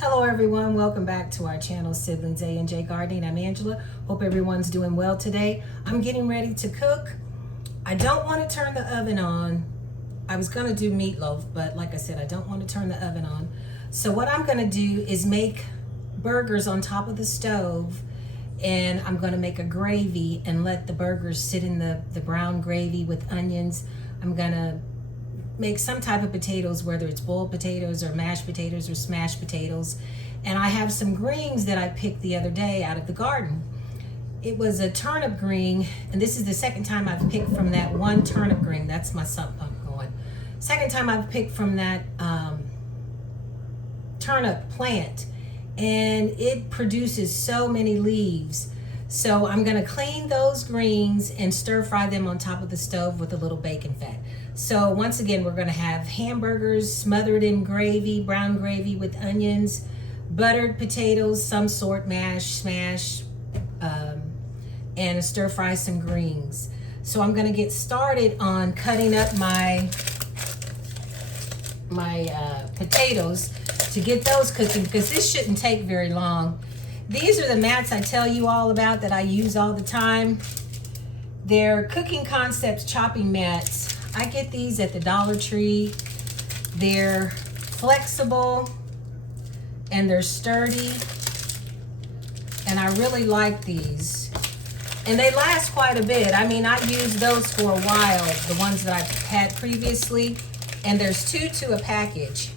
Hello everyone, welcome back to our channel, Siblings A and J Gardening. I'm Angela. Hope everyone's doing well today. I'm getting ready to cook. I don't want to turn the oven on. I was going to do meatloaf, but like I said, I don't want to turn the oven on. So what I'm going to do is make burgers on top of the stove, and I'm going to make a gravy and let the burgers sit in the brown gravy with onions. I'm going to make some type of potatoes, whether it's boiled potatoes or mashed potatoes or smashed potatoes. And I have some greens that I picked the other day out of the garden. It was a turnip green, and this is the second time I've picked from that one turnip green. That's my sump pump going. Second time I've picked from that turnip plant, and it produces so many leaves. So I'm gonna clean those greens and stir fry them on top of the stove with a little bacon fat. So once again, we're gonna have hamburgers smothered in gravy, brown gravy with onions, buttered potatoes, some sort, mashed, smash, and a stir fry some greens. So I'm gonna get started on cutting up my potatoes to get those cooking, because this shouldn't take very long. These are the mats I tell you all about that I use all the time. They're Cooking Concepts chopping mats. I get these at the Dollar Tree. They're flexible and they're sturdy, and I really like these. And they last quite a bit. I mean, I used those for a while, the ones that I've had previously, and there's 2 to a package.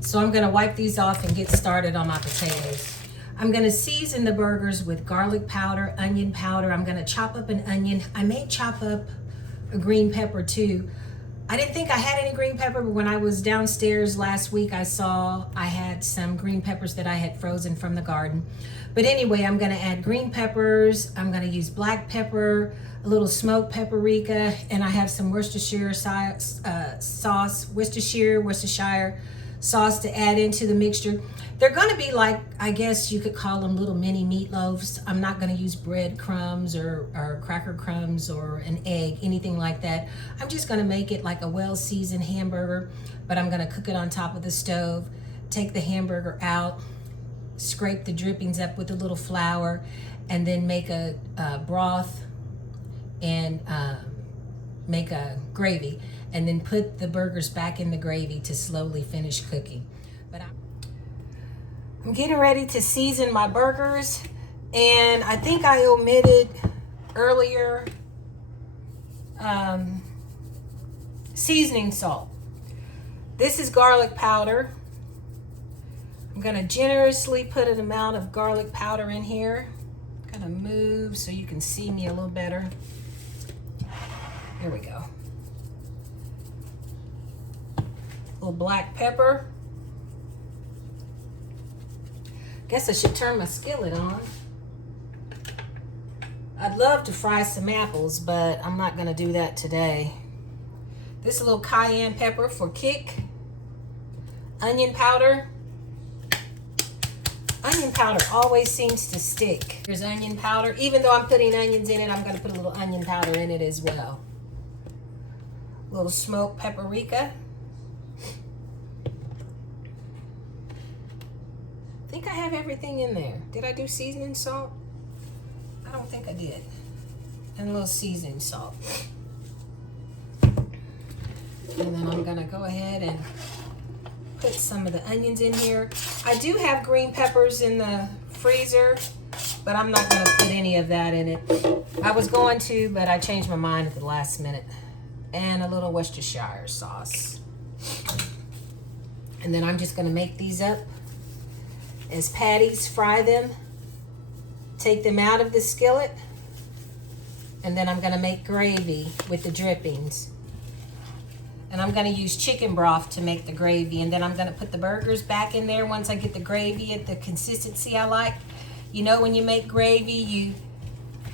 So I'm gonna wipe these off and get started on my potatoes. I'm gonna season the burgers with garlic powder, onion powder. I'm gonna chop up an onion. I may chop up a green pepper too. I didn't think I had any green pepper, but when I was downstairs last week, I saw I had some green peppers that I had frozen from the garden. But anyway, I'm gonna add green peppers. I'm gonna use black pepper, a little smoked paprika, and I have some Worcestershire sauce, Worcestershire sauce to add into the mixture. They're gonna be like, I guess you could call them little mini meatloaves. I'm not gonna use bread crumbs or cracker crumbs or an egg, anything like that. I'm just gonna make it like a well-seasoned hamburger, but I'm gonna cook it on top of the stove, take the hamburger out, scrape the drippings up with a little flour, and then make a broth and make a gravy, and then put the burgers back in the gravy to slowly finish cooking. But I'm getting ready to season my burgers, and I think I omitted earlier seasoning salt. This is garlic powder. I'm gonna generously put an amount of garlic powder in here. I'm gonna move so you can see me a little better. Here we go. A little black pepper. Guess I should turn my skillet on. I'd love to fry some apples, but I'm not gonna do that today. This is a little cayenne pepper for kick. Onion powder. Onion powder always seems to stick. Here's onion powder. Even though I'm putting onions in it, I'm gonna put a little onion powder in it as well. A little smoked paprika. I think I have everything in there. Did I do seasoning salt? I don't think I did. And a little seasoning salt. And then I'm gonna go ahead and put some of the onions in here. I do have green peppers in the freezer, but I'm not gonna put any of that in it. I was going to, but I changed my mind at the last minute. And a little Worcestershire sauce. And then I'm just gonna make these up as patties, fry them, take them out of the skillet, and then I'm gonna make gravy with the drippings. And I'm gonna use chicken broth to make the gravy, and then I'm gonna put the burgers back in there once I get the gravy at the consistency I like. You know, when you make gravy, you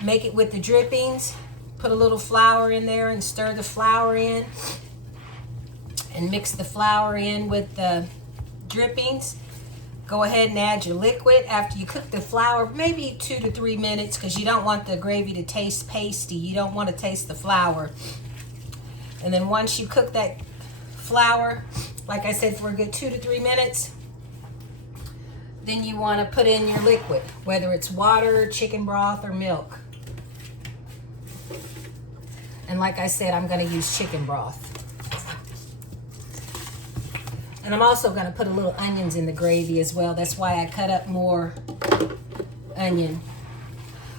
make it with the drippings, put a little flour in there and stir the flour in, and mix the flour in with the drippings. Go ahead and add your liquid after you cook the flour, maybe 2 to 3 minutes, because you don't want the gravy to taste pasty. You don't want to taste the flour. And then once you cook that flour, like I said, for a good 2 to 3 minutes, then you want to put in your liquid, whether it's water, chicken broth, or milk. And like I said, I'm going to use chicken broth. And I'm also going to put a little onions in the gravy as well. That's why I cut up more onion.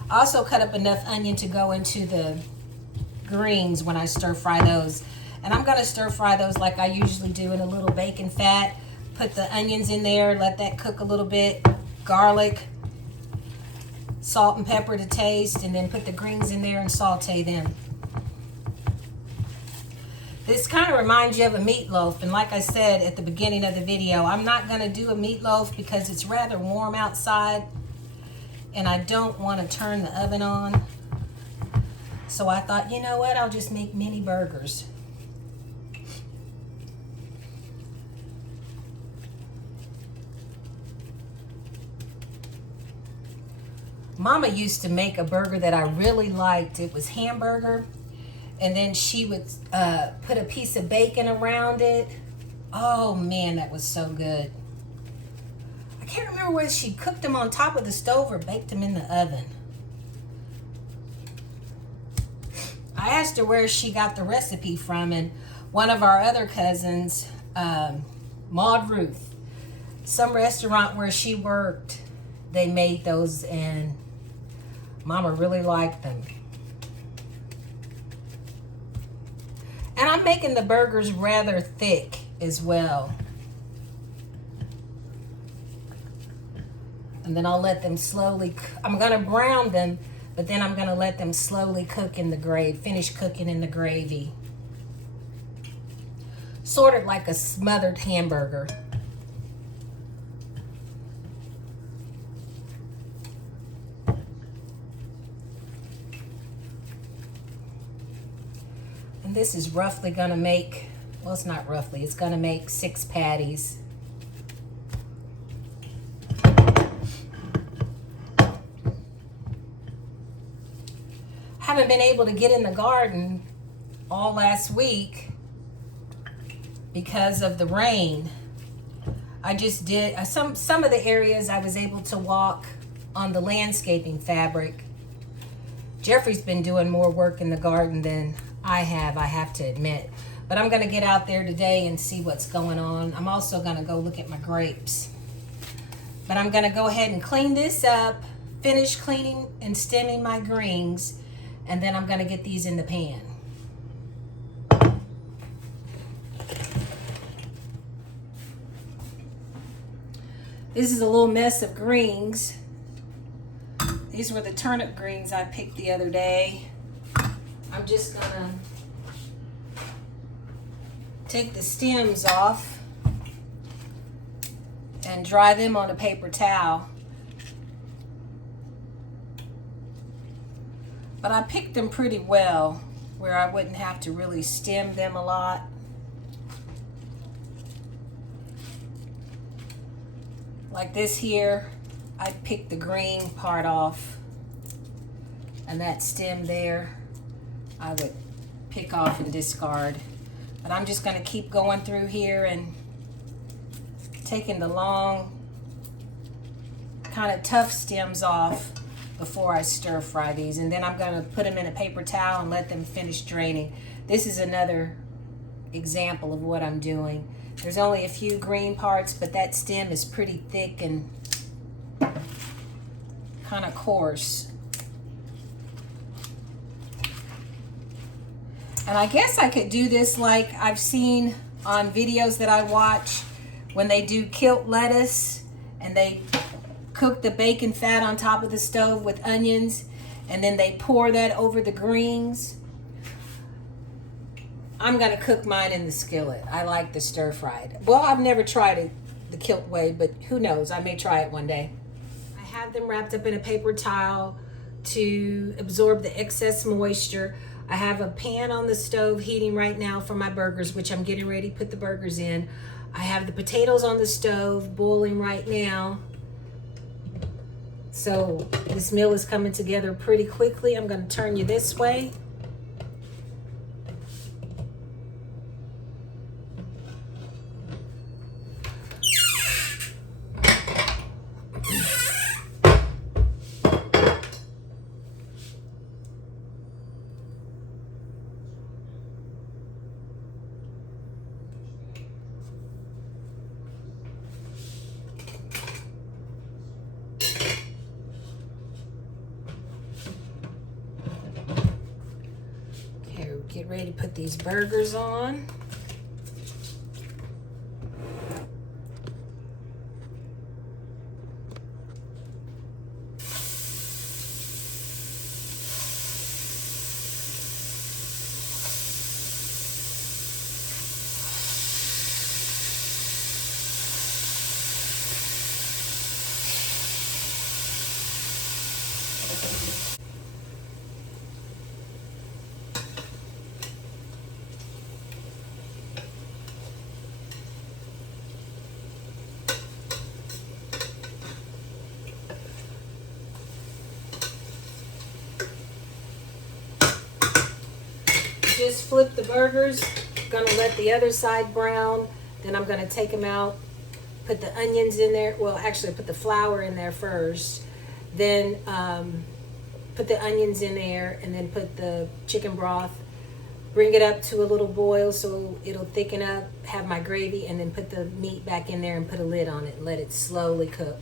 I also cut up enough onion to go into the greens when I stir fry those. And I'm going to stir fry those like I usually do in a little bacon fat. Put the onions in there, let that cook a little bit. Garlic, salt and pepper to taste, and then put the greens in there and saute them. This kind of reminds you of a meatloaf, and like I said at the beginning of the video, I'm not going to do a meatloaf because it's rather warm outside and I don't want to turn the oven on. So I thought, you know what, I'll just make mini burgers. Mama used to make a burger that I really liked. It was hamburger, and then she would put a piece of bacon around it. Oh man, that was so good. I can't remember whether she cooked them on top of the stove or baked them in the oven. I asked her where she got the recipe from, and one of our other cousins, Maud Ruth, some restaurant where she worked, they made those, and Mama really liked them. And I'm making the burgers rather thick as well. And then I'll let them slowly, I'm gonna brown them, but then I'm gonna let them slowly cook in the gravy, finish cooking in the gravy. Sort of like a smothered hamburger. And this is roughly gonna make, well, it's not roughly, it's gonna make 6 patties. Haven't been able to get in the garden all last week because of the rain. I just did some of the areas I was able to walk on the landscaping fabric. Jeffrey's been doing more work in the garden than I have to admit. But I'm gonna get out there today and see what's going on. I'm also gonna go look at my grapes. But I'm gonna go ahead and clean this up, finish cleaning and stemming my greens, and then I'm gonna get these in the pan. This is a little mess of greens. These were the turnip greens I picked the other day. I'm just gonna take the stems off and dry them on a paper towel. But I picked them pretty well where I wouldn't have to really stem them a lot. Like this here, I picked the green part off, and that stem there I would pick off and discard. But I'm just gonna keep going through here and taking the long, kind of tough stems off before I stir fry these. And then I'm gonna put them in a paper towel and let them finish draining. This is another example of what I'm doing. There's only a few green parts, but that stem is pretty thick and kind of coarse. And I guess I could do this like I've seen on videos that I watch when they do kilt lettuce and they cook the bacon fat on top of the stove with onions and then they pour that over the greens. I'm gonna cook mine in the skillet. I like the stir fried. Well, I've never tried it the kilt way, but who knows, I may try it one day. I have them wrapped up in a paper towel to absorb the excess moisture. I have a pan on the stove heating right now for my burgers, which I'm getting ready to put the burgers in. I have the potatoes on the stove boiling right now. So this meal is coming together pretty quickly. I'm gonna turn you this way. ready to put these burgers on. Just flip the burgers. Gonna let the other side brown. Then I'm gonna take them out, put the onions in there. Well, actually put the flour in there first. Then put the onions in there and then put the chicken broth. Bring it up to a little boil so it'll thicken up. Have my gravy and then put the meat back in there and put a lid on it and let it slowly cook.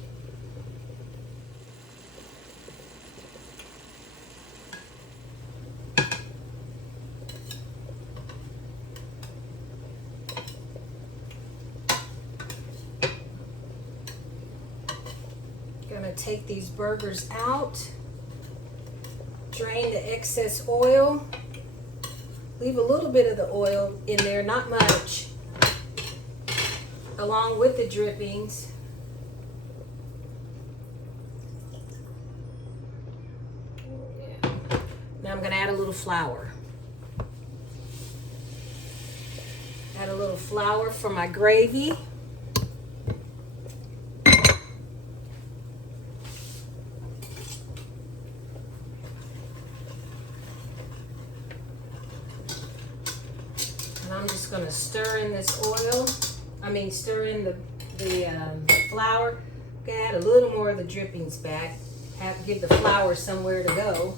Gonna take these burgers out, drain the excess oil, leave a little bit of the oil in there, not much, along with the drippings. Yeah. Now I'm gonna add a little flour. Add a little flour for my gravy. I'm just going to stir in this oil. Stir in the flour. Add a little more of the drippings back. Give the flour somewhere to go.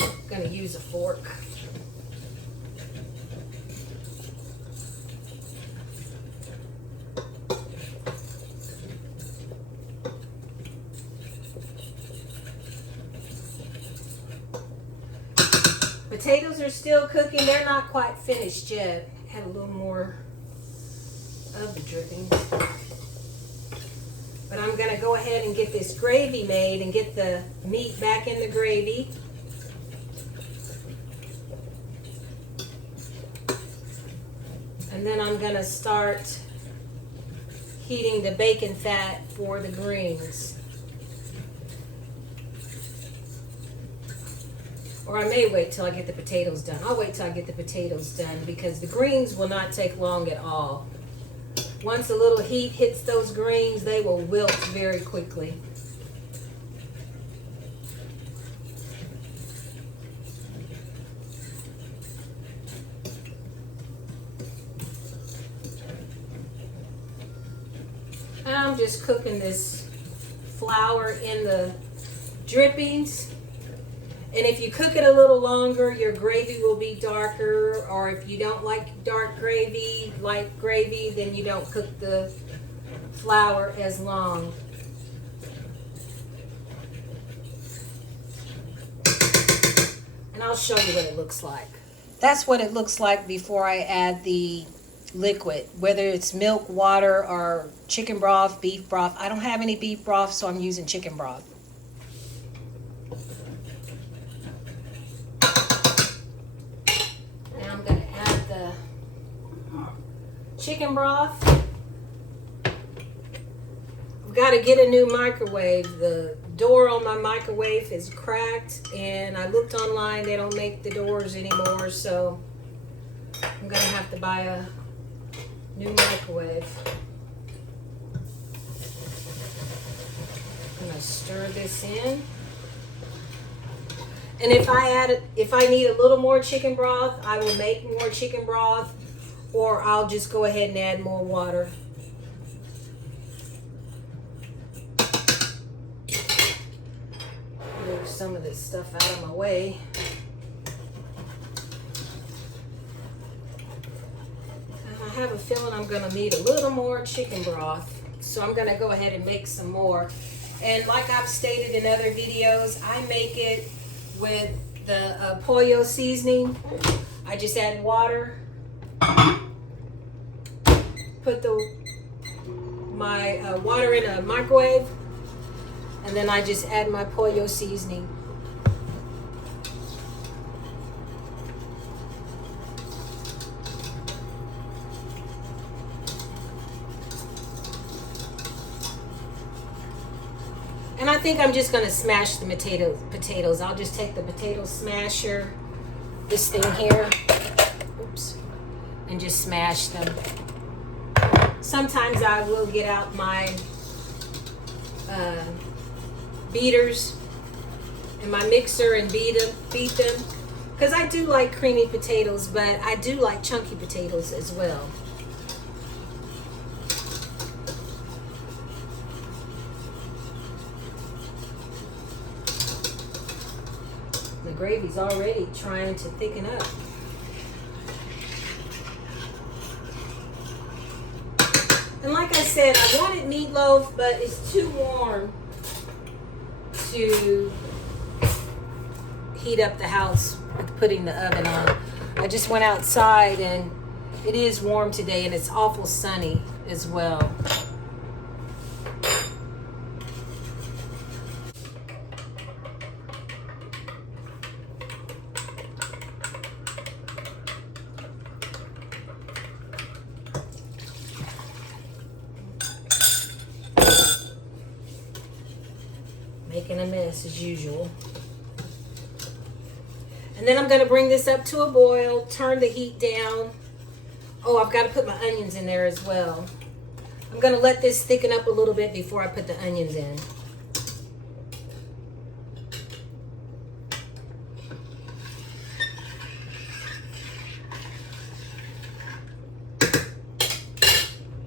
I'm going to use a fork. Potatoes are still cooking. They're not quite finished yet. Add a little more of the drippings. But I'm going to go ahead and get this gravy made and get the meat back in the gravy. And then I'm going to start heating the bacon fat for the greens. Or I may wait till I get the potatoes done. I'll wait till I get the potatoes done because the greens will not take long at all. Once a little heat hits those greens, they will wilt very quickly. And I'm just cooking this flour in the drippings. And if you cook it a little longer, your gravy will be darker. Or if you don't like dark gravy, light gravy, then you don't cook the flour as long. And I'll show you what it looks like. That's what it looks like before I add the liquid, whether it's milk, water, or chicken broth, beef broth. I don't have any beef broth, so I'm using chicken broth. Chicken broth. I've got to get a new microwave. The door on my microwave is cracked and I looked online, they don't make the doors anymore, so I'm gonna have to buy a new microwave. I'm gonna stir this in. And if I need a little more chicken broth, I will make more chicken broth, or I'll just go ahead and add more water. Move some of this stuff out of my way. And I have a feeling I'm gonna need a little more chicken broth. So I'm gonna go ahead and make some more. And like I've stated in other videos, I make it with the pollo seasoning. I just add water. Put my water in a microwave, and then I just add my pollo seasoning. And I think I'm just going to smash the potatoes. I'll just take the potato smasher, this thing here, oops, and just smash them. Sometimes I will get out my beaters and my mixer and beat them. Because I do like creamy potatoes, but I do like chunky potatoes as well. The gravy's already trying to thicken up. And like I said, I wanted meatloaf, but it's too warm to heat up the house with putting the oven on. I just went outside and it is warm today, and it's awful sunny as well. Making a mess as usual. And then I'm going to bring this up to a boil, turn the heat down. Oh, I've got to put my onions in there as well. I'm going to let this thicken up a little bit before I put the onions in.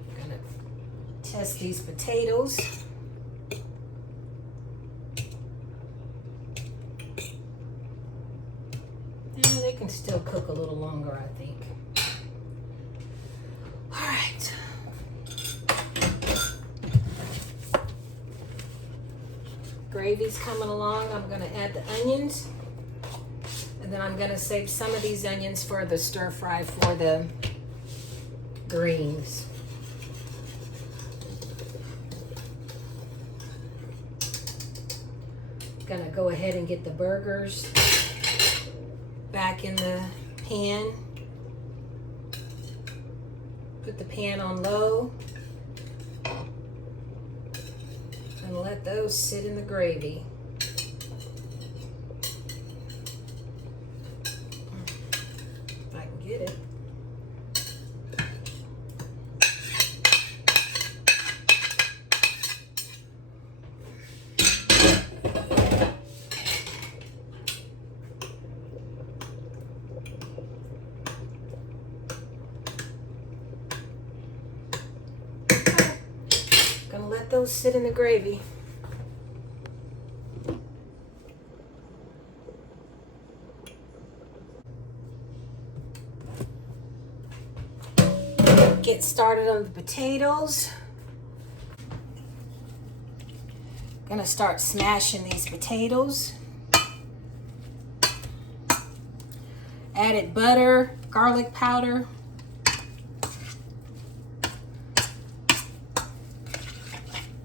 I'm going to test these potatoes. They can still cook a little longer, I think. All right. Gravy's coming along. I'm going to add the onions. And then I'm going to save some of these onions for the stir fry for the greens. Going to go ahead and get the burgers back in the pan. Put the pan on low and let those sit in the gravy. If I can get it. Let those sit in the gravy. Get started on the potatoes. Gonna start smashing these potatoes. Added butter, garlic powder.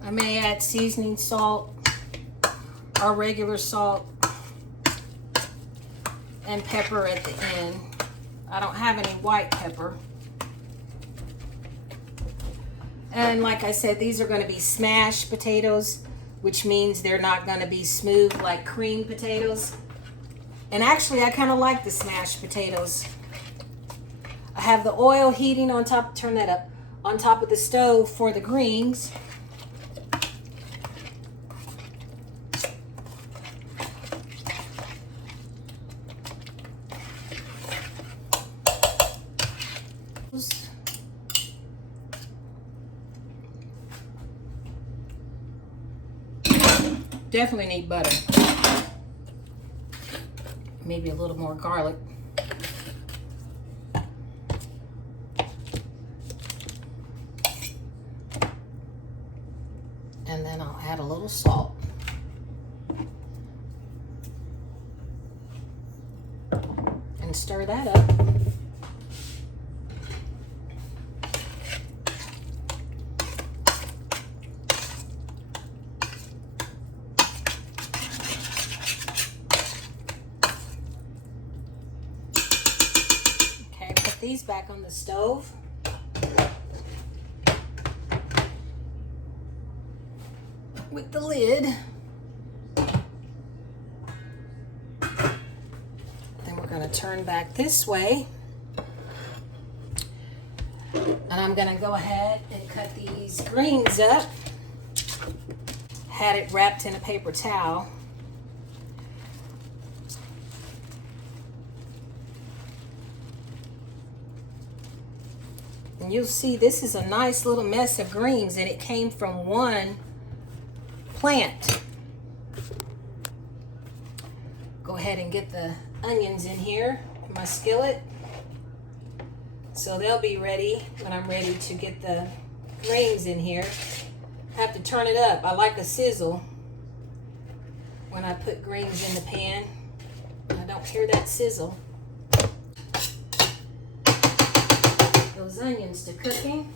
I may add seasoning salt or regular salt and pepper at the end. I don't have any white pepper. And like I said, these are going to be smashed potatoes, which means they're not going to be smooth like cream potatoes. And actually, I kind of like the smashed potatoes. I have the oil heating on top, turn that up, on top of the stove for the greens. Definitely need butter. Maybe a little more garlic. And then I'll add a little salt. and stir that up. Okay, put these back on the stove. With the lid. Then we're going to turn back this way. And I'm going to go ahead and cut these greens up. Had it wrapped in a paper towel. And you'll see this is a nice little mess of greens, and it came from one plant. Go ahead and get the onions in here in my skillet, so they'll be ready when I'm ready to get the greens in here. I have to turn it up. I like a sizzle when I put greens in the pan. I don't hear that sizzle. Those onions to cooking,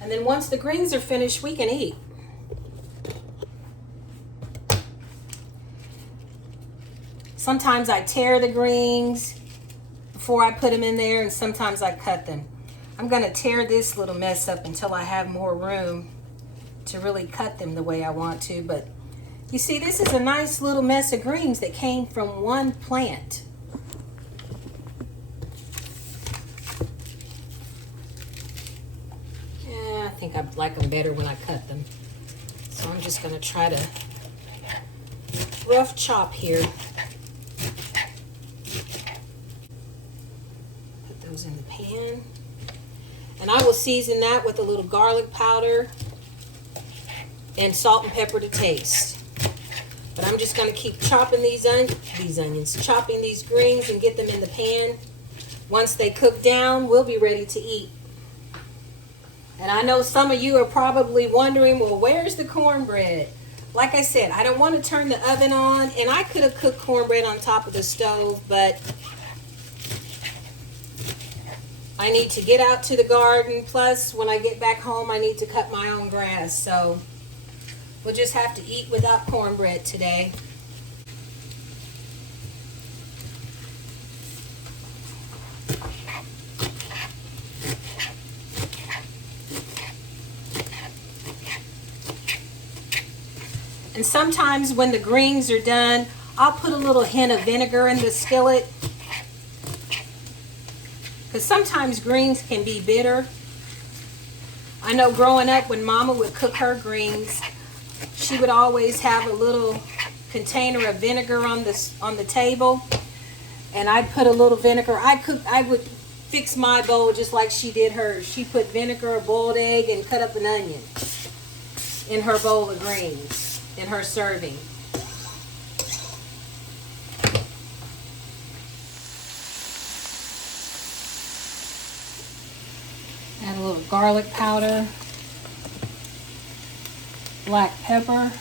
and then once the greens are finished, we can eat. Sometimes I tear the greens before I put them in there, and sometimes I cut them. I'm going to tear this little mess up until I have more room to really cut them the way I want to. But you see, this is a nice little mess of greens that came from one plant. Yeah, I think I like them better when I cut them. So I'm just going to try to rough chop here. In the pan, and I will season that with a little garlic powder and salt and pepper to taste. But I'm just going to keep chopping these onions, chopping these greens, and get them in the pan. Once they cook down, we'll be ready to eat. And I know some of you are probably wondering, well, where's the cornbread? Like I said, I don't want to turn the oven on, and I could have cooked cornbread on top of the stove, but I need to get out to the garden. Plus, when I get back home, I need to cut my own grass. So we'll just have to eat without cornbread today. And sometimes when the greens are done, I'll put a little hint of vinegar in the skillet. Because sometimes greens can be bitter. I know growing up when Mama would cook her greens, she would always have a little container of vinegar on the table, and I'd put a little vinegar. I would fix my bowl just like she did hers. She put vinegar, a boiled egg, and cut up an onion in her bowl of greens in her serving. Add a little garlic powder, black pepper,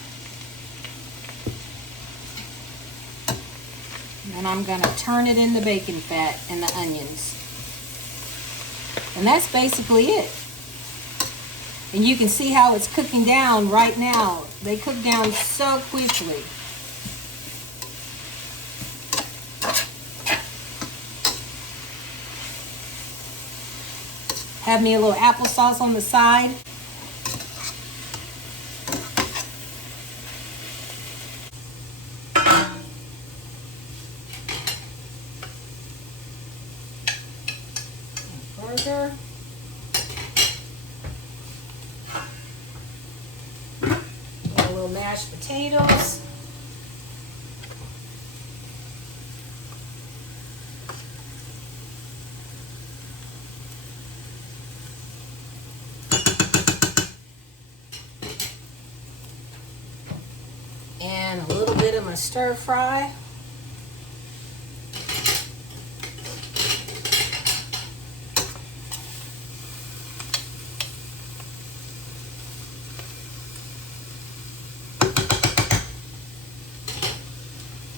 and I'm going to turn it in the bacon fat and the onions. And that's basically it. And you can see how it's cooking down right now. They cook down so quickly. Have me a little applesauce on the side. Burger. A little mashed potatoes. And a little bit of my stir fry.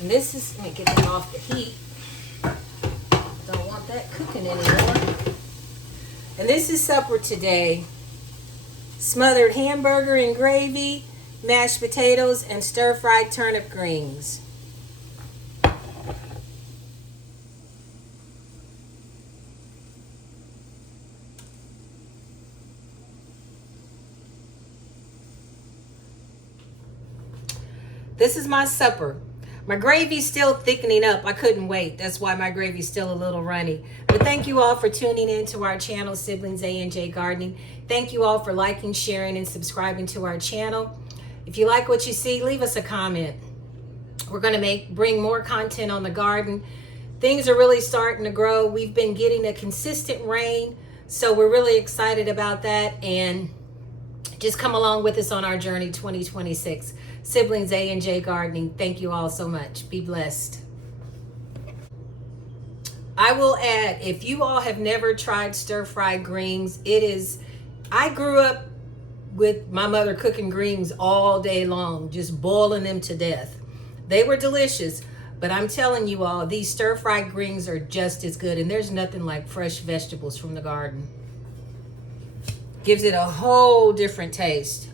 And this is, let me get them off the heat. want that cooking anymore. And this is supper today. Smothered hamburger and gravy, mashed potatoes, and stir-fried turnip greens. This is my supper. My gravy's still thickening up. I couldn't wait. That's why my gravy's still a little runny. But thank you all for tuning in to our channel, Siblings A&J Gardening. Thank you all for liking, sharing, and subscribing to our channel. If you like what you see, leave us a comment. We're going to bring more content on the garden. Things are really starting to grow. We've been getting a consistent rain, so we're really excited about that. And just come along with us on our journey 2026. Siblings A&J Gardening. Thank you all so much. Be blessed. I will add, if you all have never tried stir-fried greens, I grew up with my mother cooking greens all day long, just boiling them to death. They were delicious, but I'm telling you all, these stir-fried greens are just as good, and there's nothing like fresh vegetables from the garden. Gives it a whole different taste.